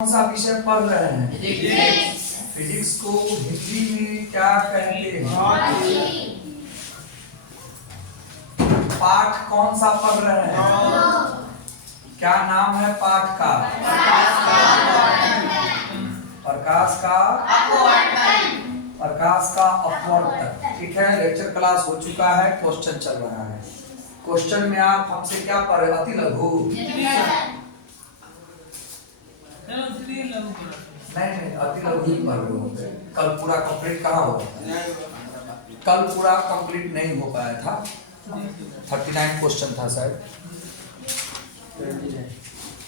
कौन सा विषय पढ़ रहे हैं? फिजिक्स को हिंदी में क्या कहते हैं? पाठ कौन सा पढ़ रहे हैं? क्या नाम है पाठ का? प्रकाश का अपवर्तन। ठीक है, लेक्चर क्लास हो चुका है, क्वेश्चन चल रहा है। क्वेश्चन में आप हमसे क्या पढ़ रहे? अति लघु नहीं, अति लघु ही पढ़ रहे होंगे। कल पूरा कंप्लीट कहाँ हो? कल पूरा कंप्लीट नहीं हो पाया था। 39 क्वेश्चन था शायद।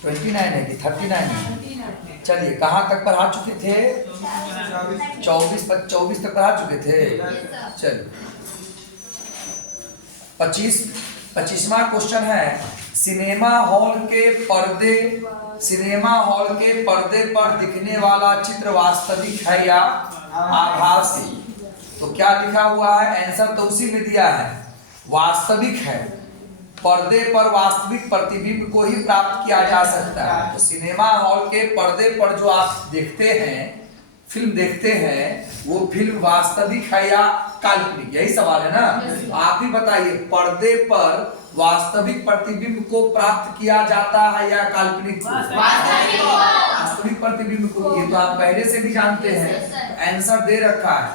29 है कि 39 है? चलिए, कहाँ तक पढ़ा चुके थे? 24 तक पढ़ा चुके थे। चलिए, 25वां क्वेश्चन है, सिनेमा हॉल के पर्दे पर दिखने वाला चित्र वास्तविक है या आभासी? तो क्या लिखा हुआ है? आंसर तो उसी में दिया है, वास्तविक है। पर्दे पर वास्तविक प्रतिबिंब को ही प्राप्त किया जा सकता है। तो सिनेमा हॉल के पर्दे पर जो आप देखते हैं, फिल्म देखते हैं, वो फिल्म वास्तविक है या काल्पनिक? यही सवाल है ना। आप ही बताइए, पर्दे पर वास्तविक प्रतिबिंब को प्राप्त किया जाता है या काल्पनिक को? वास्तविक प्रतिबिंब को। ये तो आप पहले से भी जानते हैं, आंसर दे रखा है,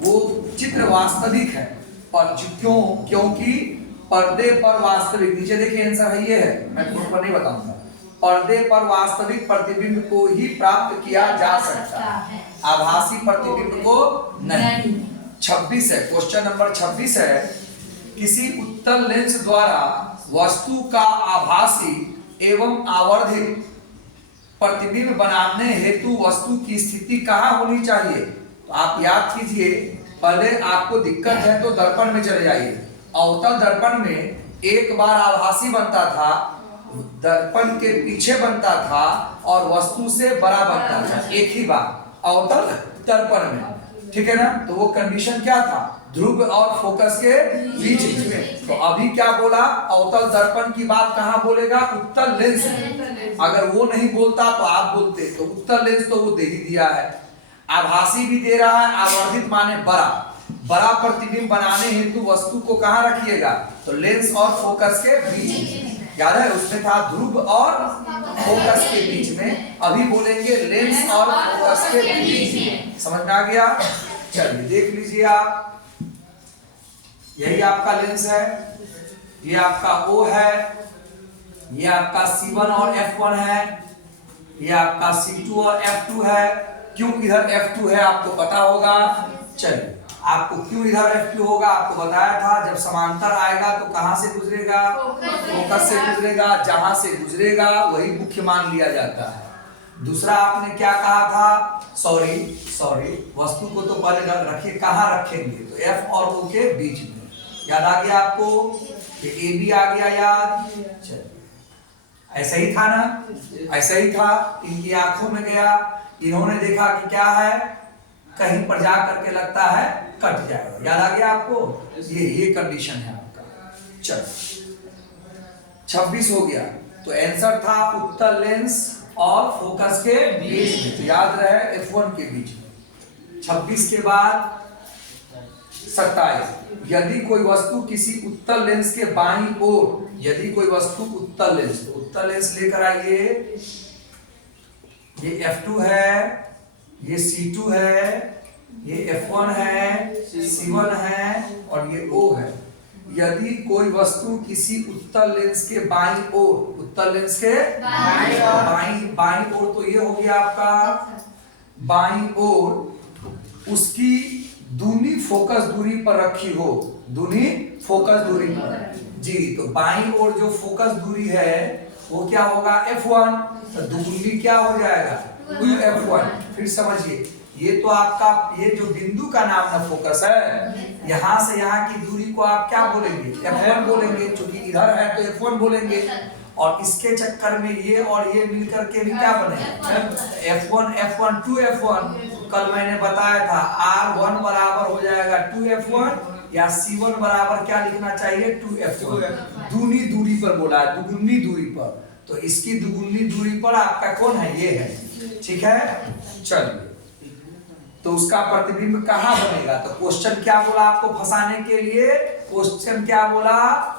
वो चित्र वास्तविक है। पर क्योंकि पर्दे पर वास्तविक, नीचे देखिए आंसर है, ये है, मैं ऊपर नहीं बताऊंगा। पर्दे पर वास्तविक प्रतिबिंब को ही प्राप्त किया जा सकता है, आभासी प्रतिबिंब को नहीं। 26 है, क्वेश्चन नंबर 26 है, किसी उत्तल लेंस द्वारा वस्तु का आभासी एवं आवर्धित प्रतिबिंब बनाने हेतु वस्तु की स्थिति कहाँ होनी चाहिए? तो आप याद कीजिए, पहले आपको दिक्कत है तो दर्पण में चले जाइए। अवतल दर्पण में एक बार आभासी बनता था, दर्पण के पीछे बनता था और वस्तु से बड़ा बनता था, एक ही बार अवतल दर्पण में। ठीक है ना? तो वो कंडीशन क्या था? ध्रुव और फोकस के बीच में। तो अभी क्या बोला? अवतल दर्पण की बात कहाँ बोलेगा? उत्तल लेंस में। अगर वो नहीं बोलता तो आप बोलते। तो उत्तल लेंस तो वो दे ही दिया है, आभासी भी दे रहा है, आवर्धित माने बड़ा प्रतिबिंब बनाने हेतु वस्तु को कहाँ रखिएगा? तो लेंस और फोकस के बीच में। याद है, उसमें था ध्रुव और फोकस के बीच में। अभी बोलेंगे लेंस और फोकस के बीच में। समझ में आ गया? चलिए देख लीजिए आप, यही आपका लेंस है, ये आपका O है, ये आपका C1 और F1 है, ये आपका C2 और F2 है। क्यों इधर F2 है आपको पता होगा। चलिए, आपको क्यों इधर F2 होगा आपको बताया था। जब समांतर आएगा तो कहां से गुजरेगा? फोकस से गुजरेगा। जहां से गुजरेगा वही मुख्य मान लिया जाता है। दूसरा आपने क्या कहा था? सॉरी, वस्तु को तो पहले रखिए, कहां रखेंगे? तो F और O के बीच में। याद आ गया आपको? ये AB आ गया याद। चलिए, ऐसा ही था ना? ऐसा ही था। इनकी आंखों में गया, इन्होंने देखा कि क्या है, कहीं पर जा करके लगता है कट जाएगा। याद आ गया आपको? ये कंडीशन है आपका। चलो, 26 हो गया। तो आंसर था उत्तल लेंस और फोकस के बीच में। तो याद रहे F1 के बीच में। 26 के बाद 27, यदि कोई वस्तु किसी उत्तल लेंस के बाईं ओर, यदि कोई वस्तु उत्तल लेंस, तो उत्तल लेंस लेकर आइए। ये F2 है, ये C2 है, ये F1 है, C1 है और ये O है। यदि कोई वस्तु किसी उत्तल लेंस के बाईं ओर, उत्तल लेंस के बाईं ओर, तो ये हो गया आपका बाईं ओर, उसकी दूनी फोकस दूरी पर रखी हो, दूनी फोकस दूरी पर जी। तो बाईं ओर जो फोकस दूरी है वो क्या होगा? F1। तो दूरी क्या हो जाएगा? 2F1। फिर समझिए, ये तो आपका ये जो बिंदु का नाम ना फोकस है, यहाँ से यहाँ की दूरी को आप क्या बोलेंगे? F1 बोलेंगे, क्योंकि इधर है तो F1 बोलेंगे। और इसके चक्कर में ये और ये मिलकर के भी क्या बने? F1 2F1। कल मैंने बताया था R1 बराबर हो जाएगा 2F1 या C1 बराबर क्या लिखना चाहिए? 2F1। दूनी दूरी पर बोला है, दुगुनी दूरी पर। तो इसकी दुगुनी दूरी पर आपका कौन है? ये है। ठीक है, चलिए तो उसका प्रतिबिंब कहाँ बनेगा? तो क्वेश्चन क्या बोला आपको फंसाने के लिए? क्वेश्चन क्या बोला?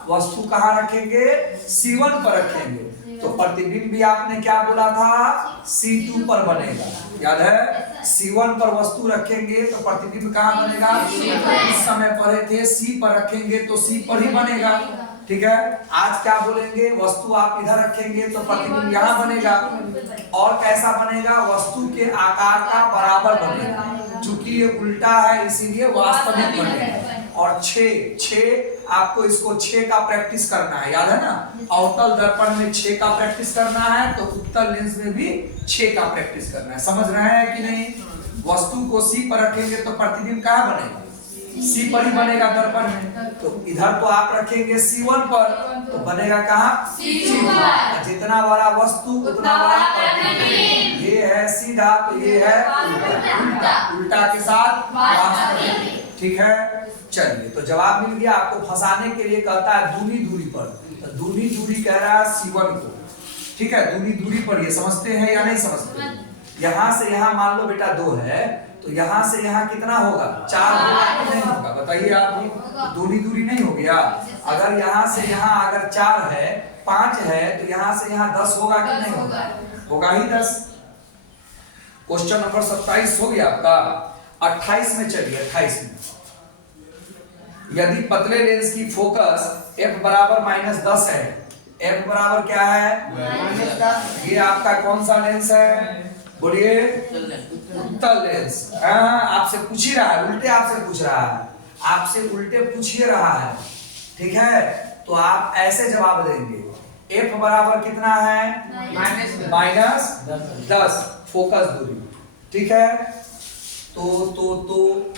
वस्तु कहाँ रखेंगे? C1 पर रखेंगे, तो प्रतिबिंब भी आपने क्या बोला था? C2 पर बनेगा, याद है? C1 पर वस्तु रखेंगे तो प्रतिबिंब कहाँ बनेगा? इस समय पढ़े थे C पर रखेंगे तो C पर ही बनेगा, ठीक है। आज क्या बोलेंगे? वस्तु आप इधर रखेंगे तो प्रतिबिंब यहाँ बनेगा। और कैसा बनेगा? वस्तु के आकार का बराबर बनेगा, चूंकि ये उल्टा है इसीलिए वास्तविक बनेगा। और 6 आपको इसको 6 का प्रैक्टिस करना है, याद है ना? अवतल दर्पण में 6 का प्रैक्टिस करना है तो उत्तल लेंस में भी 6 का प्रैक्टिस करना है। समझ रहे हैं कि नहीं? वस्तु को C पर रखेंगे तो प्रतिबिंब कहाँ बनेगा? C पर ही बनेगा दर्पण में। तो इधर तो आप रखेंगे C1 पर तो बनेगा कहाँ? C2। जितना बड़ा वस्तु उतना बड़ा प्रतिबिंब। ये है सीधा तो ये है उल्टा, उल्टा के साथ वास्तविक, ठीक है। चलिए तो जवाब मिल गया। आपको फंसाने के लिए कहता है दूनी दूरी पर, तो दूनी दूरी कह रहा है C1 को, ठीक है। दूनी दूरी पर ये समझते हैं या नहीं समझते? यहाँ से यहाँ मान लो बेटा 2 है तो यहाँ से यहाँ कितना होगा? 4 होगा कि नहीं होगा? बताइए आप भी। तो दूनी दूरी नहीं हो गया? अगर यहाँ से यहाँ अगर 4 है 5 है तो यहाँ से यहाँ 10 होगा कि नहीं होगा? होगा ही 10। क्वेश्चन नंबर 27 हो गया आपका। 28 में चलिए, 28 में यदि पतले लेंस की फोकस f बराबर -10 है, f बराबर क्या है? -10। ये आपका कौन सा लेंस है? बोलिए। उत्तल लेंस। आपसे पूछ ही रहा है, उल्टे आपसे पूछ रहा है, आपसे उल्टे पूछ ही रहा है, ठीक है। तो आप ऐसे जवाब देंगे f बराबर कितना है? -10 फोकस दूरी, ठीक है। तो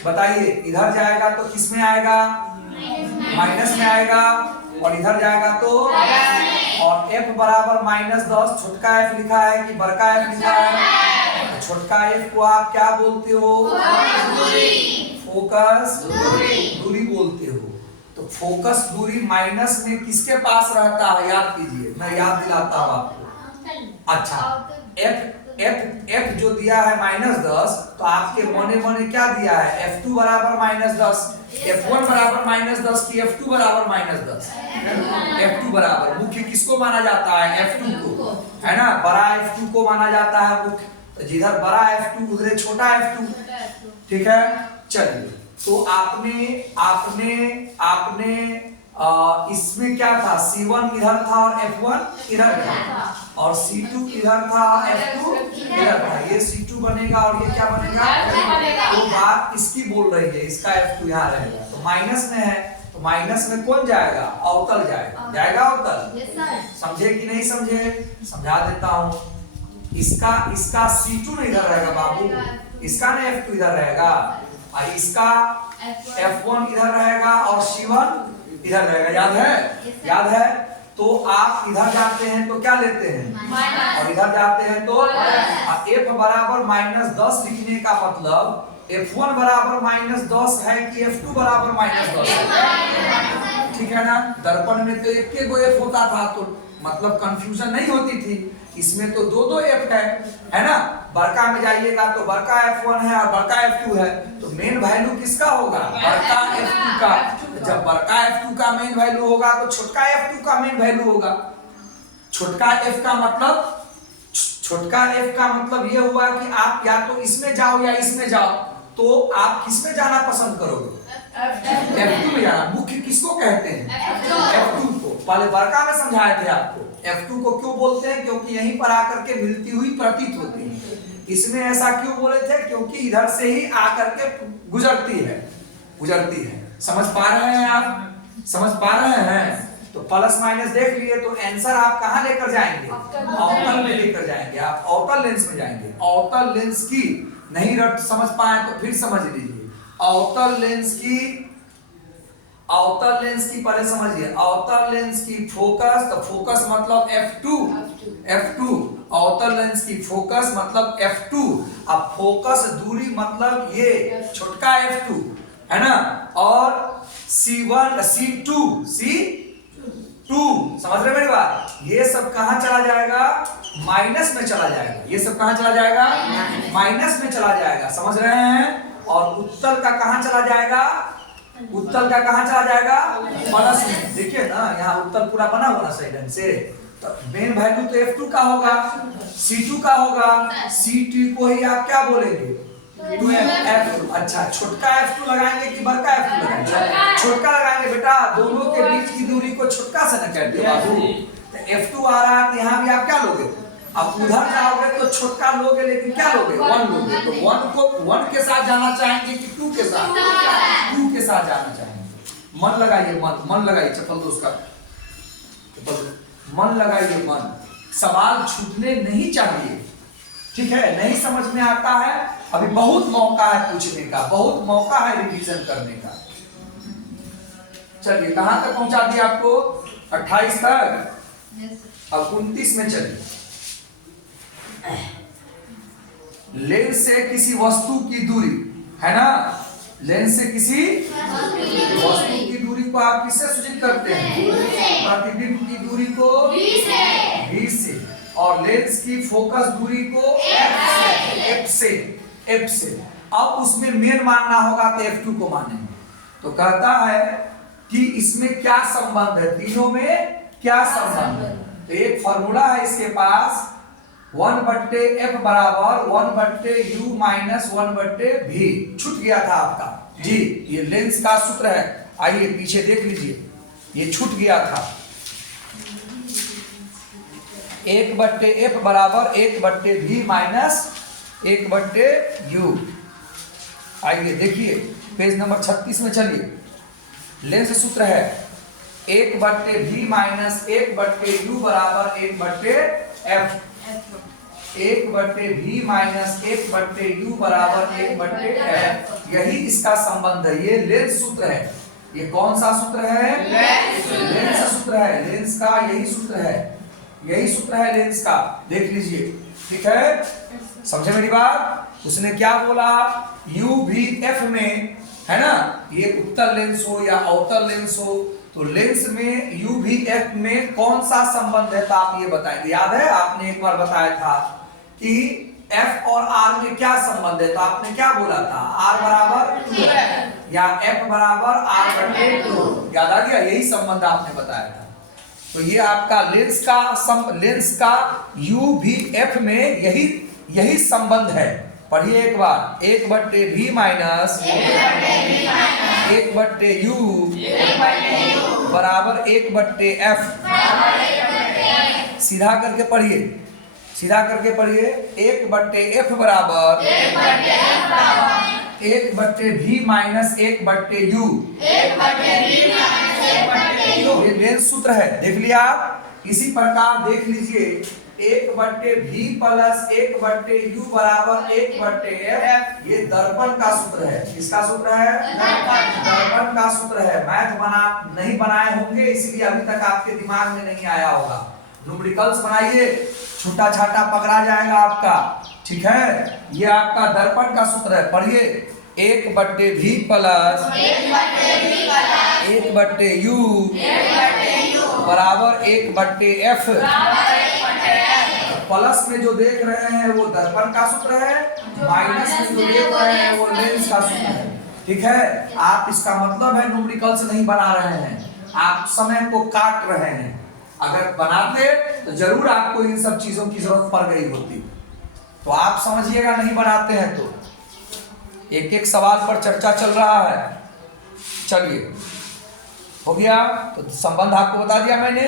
बताइए, इधर जाएगा तो किस में आएगा? माइनस में आएगा, और इधर जाएगा तो और f बराबर -10, छोटका f लिखा है कि बड़का f लिखा है? छोटका f को आप क्या बोलते हो? फोकस दूरी बोलते हो। तो फोकस दूरी माइनस में किसके पास रहता है? याद कीजिए, मैं याद दिलाता हूँ आपको। अच्छा, f जो दिया है -10, तो आपके मने क्या दिया है? f2 बराबर -10, f1 बराबर -10 की f2 बराबर -10? f2 बराबर मुख्य किसको माना जाता है? f2 को, है ना? बड़ा f2 को माना जाता है मुख्य। तो जिधर बड़ा f2 उधर छोटा f2, ठीक है। चलिए तो आपने इसमें क्या था? C1 इधर था और F1 इधर था, और C2 इधर था और F2 इधर था। ये C2 बनेगा और ये क्या बनेगा? तो बात इसकी बोल रही है, इसका F2 यहाँ रहेगा। तो माइनस में है तो माइनस में कौन जाएगा? अवतल जाएगा, जाएगा अवतल। समझे कि नहीं समझे? समझा देता हूँ। इसका C2 इधर रहेगा बाबू, इसका ना F2 इधर रहेगा, और इसका F1 इधर रहेगा और C1 इधर रहेगा। याद है? याद है। तो आप इधर जाते हैं तो क्या लेते हैं? और इधर जाते हैं तो f बराबर -10 लिखने का मतलब f1 बराबर -10 है कि f2 बराबर -10 है? ठीक है ना? दर्पण में तो एक के दो f होता था तो मतलब कंफ्यूजन नहीं होती थी। इसमें तो दो f है ना? बड़का में जाइएगा तो बड़का f1 है और बड़का f2 है, तो मेन वैल्यू किसका होगा? बड़का f2 का। जब बड़का f2 का मेन वैल्यू होगा तो छोटका f2 का मेन वैल्यू होगा। छोटका f का मतलब ये हुआ कि आप या तो इसमें जाओ या इसमें जाओ, तो आप किसमें जाना पसंद करोगे? F2 में जाना। मुख्य किसको कहते हैं? F2 को। पहले बड़का में समझाए थे आपको। F2 को क्यों बोलते हैं? क्योंकि यहीं पर आकर के मिलती हुई प्रतीत होती है। इसमें ऐसा क्यों बोले थे? क्योंकि इधर से ही आकर के गुजरती है। समझ पा रहे हैं आप? समझ पा रहे हैं? तो प्लस माइनस देख लिए तो आंसर आप कहां लेकर जाएंगे? अवतल में लेकर जाएंगे। आप अवतल लेंस में जाएंगे। अवतल लेंस की नहीं रट समझ पाए तो फिर समझ लीजिए। अवतल लेंस की पहले समझिए। अवतल लेंस की फोकस, तो फोकस मतलब f2। अवतल लेंस की फोकस मतलब f2। अब फोकस दूरी मतलब ये छोटका f2 है ना, और C2 2, समझ रहे मेरी बात? ये सब कहां चला जाएगा? माइनस में चला जाएगा। ये सब कहां चला जाएगा? माइनस में चला जाएगा, समझ रहे हैं? और उत्तल का कहां चला जाएगा? उत्तल का कहां चला जाएगा? प्लस में। देखिए ना, यहाँ उत्तल पूरा बना हुआ ना सही ढंग से, तो मेन वैल्यू तो F2 का होगा, C2 का होगा, C2 को ही आप क्या बोलेंगे? 2F2। अच्छा, छोटका F2 लगाएंगे कि बड़का F2 लगाएंगे? छोटका लगाएंगे बेटा, दोनों के बीच की दूरी को छोटका से न कहते बाबू। तो F2 आ रहा है, तो यहाँ भी आप क्या लोगे? अब उधर जाओगे तो छोटका लोगे, लेकिन क्या लोगे? 1 लोगे। तो 1 को 1 के साथ जाना चाहेंगे कि 2 के साथ? 2 के साथ जाना चाहेंगे। मन लगाइए, मन लगाइए, चप्पल दोस्त का मन लगाइए, मन। सवाल छूटने नहीं चाहिए, ठीक है? नहीं समझ में आता है, अभी बहुत मौका है पूछने का, बहुत मौका है रिवीजन करने का। चलिए, कहां तक पहुंचा दिया आपको? 28 तक। अब 29 में चलिए। लेंस से किसी वस्तु की दूरी, है ना? लेंस से किसी वस्तु की दूरी को आप किससे सूचित करते हैं? प्रतिबिंब की दूरी को V से, और लेंस की फोकस दूरी को F से। अब उसमें मेन मानना होगा तो F2 को मानेंगे। तो कहता है कि इसमें क्या संबंध है, तीनों में क्या संबंध है? तो एक फॉर्मूला है इसके पास, 1/F बराबर 1/U माइनस 1/V। छूट गया था आपका जी, ये लेंस का सूत्र है। आइए पीछे देख लीजिए, ये छूट गया था। 1/F बराबर 1/V माइनस 1/U। आइए देखिए, पेज नंबर 36 में चलिए। लेंस सूत्र है 1/V माइनस 1/U बराबर 1/F। 1/V माइनस 1/U बराबर 1/F। यही इसका संबंध है, ये लेंस सूत्र है। ये कौन सा सूत्र है? लेंस सूत्र है। लेंस का यही सूत्र है, यही सूत्र है लेंस का। देख लीजिए, ठीक है? समझे मेरी बात? उसने क्या बोला? UVF में, है ना, ये उत्तल लेंस हो या अवतल लेंस हो, तो लेंस में UVF में कौन सा संबंध है? तो आप ये बताएंगे। याद है आपने एक बार बताया था कि F और R में क्या संबंध है? तो आपने क्या बोला था? R बराबर 2 या F बराबर R/2। याद आ गया? यही संबंध आपने बताया था। तो ये आपका लेंस का UVF में यही संबंध है। पढ़िए एक बार, 1/V माइनस 1/U बराबर 1/F। सीधा करके पढ़िए, सीधा करके पढ़िए। 1/F बराबर 1/V माइनस 1/U। ये लेंस सूत्र है, देख लिया आप? इसी प्रकार देख लीजिए, 1/V प्लस 1/U बराबर 1/F। ये दर्पण का सूत्र है। किसका सूत्र है? दर्पण का सूत्र है। मैथ नहीं बनाए होंगे, इसलिए अभी तक आपके दिमाग में नहीं आया होगा। न्यूमेरिकल्स बनाइए, छोटा छाटा पकड़ा जाएगा आपका, ठीक है? ये आपका दर्पण का सूत्र है। पढ़िए, 1/V प्लस 1/U बराबर 1/F। प्लस में जो देख रहे हैं वो दर्पण का सूत्र है, माइनस में जो देख रहे हैं वो लेंस का सूत्र है, ठीक है? आप इसका मतलब है न्यूमेरिकल्स नहीं बना रहे हैं, आप समय को काट रहे हैं। अगर बनाते तो जरूर आपको इन सब चीजों की जरूरत पड़ गई होती। तो आप समझिएगा, नहीं बनाते हैं तो। एक एक सवाल पर चर्चा चल रहा है। चलिए, हो गया? तो संबंध आपको बता दिया मैंने।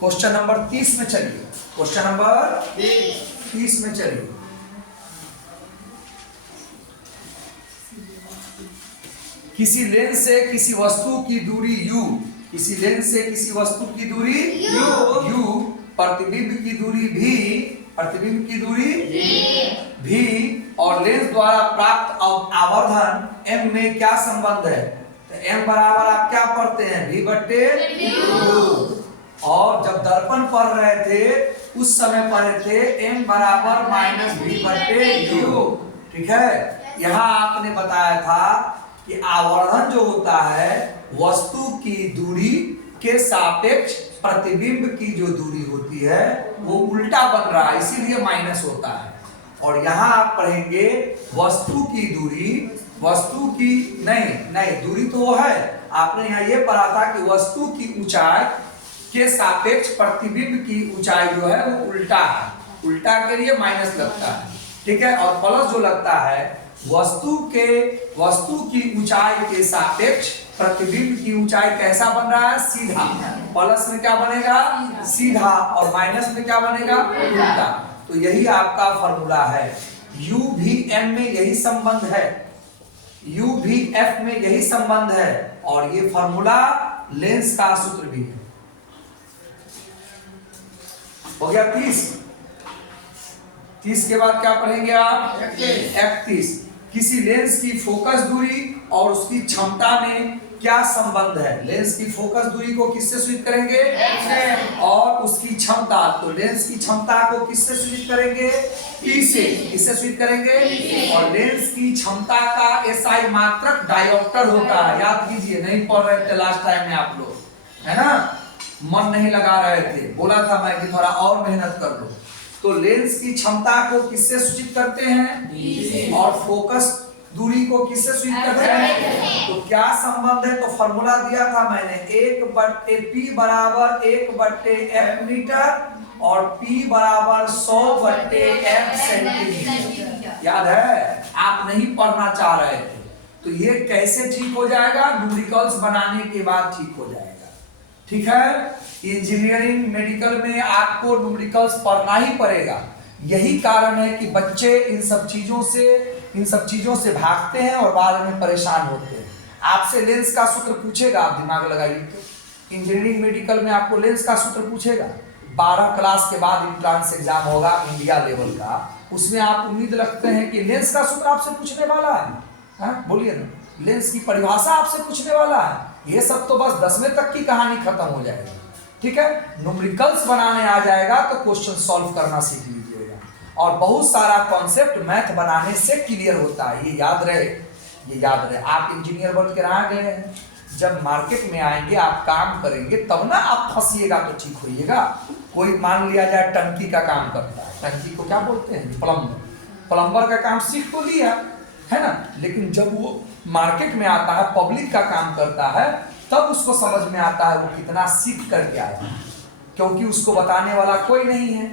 क्वेश्चन नंबर 30 में चलिए। क्वेश्चन नंबर 30 में चलिए। किसी लेंस से किसी वस्तु की दूरी U, किसी लेंस से किसी वस्तु की दूरी U, प्रतिबिंब की दूरी V, प्रतिबिंब की दूरी V, और लेंस द्वारा प्राप्त आवर्धन M में क्या संबंध है? तो M बराबर आप क्या पढ़ते हैं? V/U। और जब दर्पण पढ़ रहे थे उस समय पढ़े थे M बराबर -V/U, ठीक है? यहाँ आपने बताया था कि आवर्धन जो होता है वस्तु की दूरी के सापेक्ष प्रतिबिंब की जो दूरी होती है वो उल्टा बन रहा है, इसीलिए माइनस होता है। और यहां आप पढ़ेंगे वस्तु की दूरी, वस्तु की नहीं दूरी तो वो है, आपने यहाँ ये पढ़ा था कि वस्तु की ऊंचाई के सापेक्ष प्रतिबिंब की ऊंचाई जो है वो उल्टा है, उल्टा के लिए माइनस लगता है, ठीक है। और प्लस जो लगता है वस्तु की ऊंचाई के सापेक्ष प्रतिबिंब की ऊंचाई कैसा बन रहा है, सीधा। प्लस में क्या बनेगा, सीधा, और माइनस में क्या बनेगा, उल्टा। तो यही आपका फॉर्मूला है। यू भी एम में यही संबंध है, यू भी एफ में यही संबंध है, और ये फॉर्मूला लेंस का सूत्र भी है। हो गया 30 के बाद क्या पढ़ेंगे आप, 31। किसी लेंस की फोकस दूरी और उसकी क्षमता में क्या संबंध है। लेंस की फोकस दूरी को किससे सूचित करेंगे, और उसकी क्षमता, तो लेंस की क्षमता को किससे सूचित करेंगे, P से। किससे सूचित करेंगे, और लेंस की क्षमता का SI मात्रक डायोप्टर होता है। याद कीजिए, नहीं पढ़ रहे थे लास्ट टाइम में आप लोग, है ना, मन नहीं लगा रहे थे, बोला था मैं कि थोड़ा और मेहनत कर लो। तो लेंस की क्षमता को किससे सूचित करते हैं, और फोकस दूरी को किससे सूचित करते हैं। तो क्या संबंध है, तो फॉर्मूला दिया था मैंने, P बराबर 1/f मीटर और P बराबर 100/f सेंटीमीटर। याद है, आप नहीं पढ़ना चाह रहे थे। तो ये कैसे ठीक हो जाएगा, न्यूमेरिकल्स बनाने के बाद ठीक हो जाएगा, ठीक है। इंजीनियरिंग मेडिकल में आपको न्यूमेरिकल्स पढ़ना ही पड़ेगा। यही कारण है कि बच्चे इन सब चीजों से भागते हैं और बाद में परेशान होते हैं। आपसे लेंस का सूत्र पूछेगा, आप दिमाग लगाइए, तो इंजीनियरिंग मेडिकल में आपको लेंस का सूत्र पूछेगा। 12 क्लास के बाद एंट्रेंस एग्जाम होगा इंडिया लेवल का, उसमें आप उम्मीद रखते हैं कि लेंस का सूत्र आपसे पूछने वाला है, बोलिए ना, लेंस की परिभाषा आपसे पूछने वाला है। ये सब तो बस 10वें तक की कहानी खत्म हो जाएगी, ठीक है। न्यूमेरिकल्स बनाने आ जाएगा तो क्वेश्चन सॉल्व करना सीख लीजिएगा, और बहुत सारा कॉन्सेप्ट मैथ बनाने से क्लियर होता है। ये याद रहे। आप इंजीनियर बन के रह गए हैं, जब मार्केट में आएंगे आप काम करेंगे तब ना आप फंसिएगा तो ठीक होइएगा। कोई मान लिया जाए टंकी का काम करता है, टंकी को क्या बोलते हैं, प्लम्बर का काम सीख तो लिया है ना, लेकिन जब वो मार्केट में आता है, पब्लिक का काम करता है, तब उसको समझ में आता है वो कितना सीख करके आया, क्योंकि उसको बताने वाला कोई नहीं है।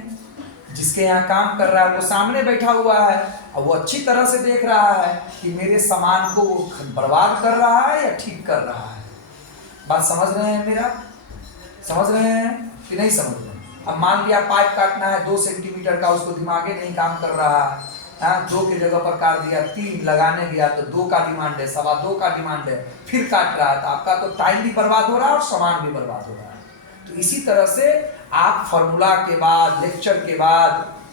जिसके यहाँ काम कर रहा है वो सामने बैठा हुआ है, और वो अच्छी तरह से देख रहा है कि मेरे सामान को वो बर्बाद कर रहा है या ठीक कर रहा है। बात समझ रहे हैं मेरा, समझ रहे हैं कि नहीं समझ रहे। अब मान लिया पाइप काटना है 2 सेंटीमीटर का, उसको दिमागे नहीं काम कर रहा है, 2 की जगह पर काट दिया, 3 लगाने गया तो 2 का डिमांड है, 2.25 का डिमांड है, फिर काट रहा है, तो आपका तो टाइम भी बर्बाद हो रहा है और सामान भी बर्बाद हो रहा है। तो इसी तरह से आप फॉर्मूला के बाद, लेक्चर के बाद,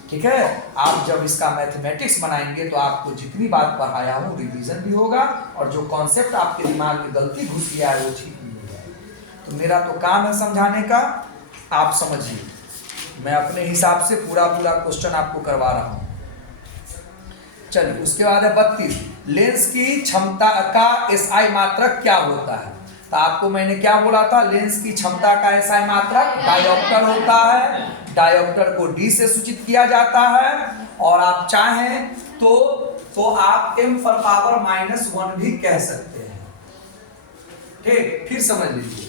ठीक है, आप जब इसका मैथमेटिक्स बनाएंगे तो आपको जितनी बात पढ़ाया हूँ रिवीजन भी होगा, और जो कॉन्सेप्ट आपके दिमाग में गलती घुस गया है वो ठीक नहीं हो जाएगा। तो मेरा तो काम है समझाने का, आप समझिए। मैं अपने हिसाब से पूरा क्वेश्चन आपको करवा रहा हूँ। चलिए, उसके बाद है 32। लेंस की क्षमता का SI मात्रक क्या होता है। तो आपको मैंने क्या बोला था, लेंस की क्षमता का SI मात्रक डायोप्टर होता है। डायोप्टर को D से सूचित किया जाता है, और आप चाहें तो आप m⁻⁻1 भी कह सकते हैं, ठीक। फिर समझ लीजिए,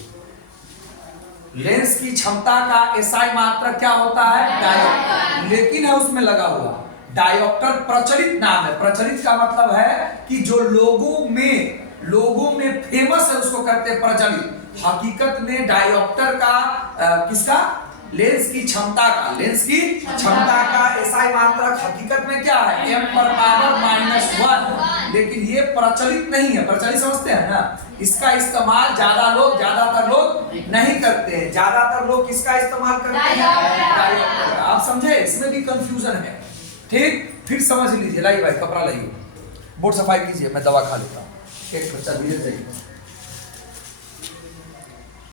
लेंस की क्षमता का SI मात्रक क्या होता है, डायोप्टर, लेकिन है उसमें लगा हुआ डायोप्टर प्रचलित नाम है। प्रचलित का मतलब है कि जो लोगों में फेमस है उसको कहते हैं प्रचलित। हकीकत में डायोप्टर का किसका, लेंस की क्षमता का SI मात्रक हकीकत में क्या है, m⁻⁻1, लेकिन ये प्रचलित नहीं है। प्रचलित समझते हैं ना, इसका इस्तेमाल ज्यादातर लोग नहीं करते हैं। ज्यादातर लोग किसका इस्तेमाल करते हैं, डायोप्टर। आप समझे, इसमें भी कंफ्यूजन है, ठीक। फिर समझ लीजिए, लाइए भाई कपड़ा लाइए, बोर्ड सफाई कीजिए, मैं दवा खा लेता हूँ, एक बच्चा धीरे से।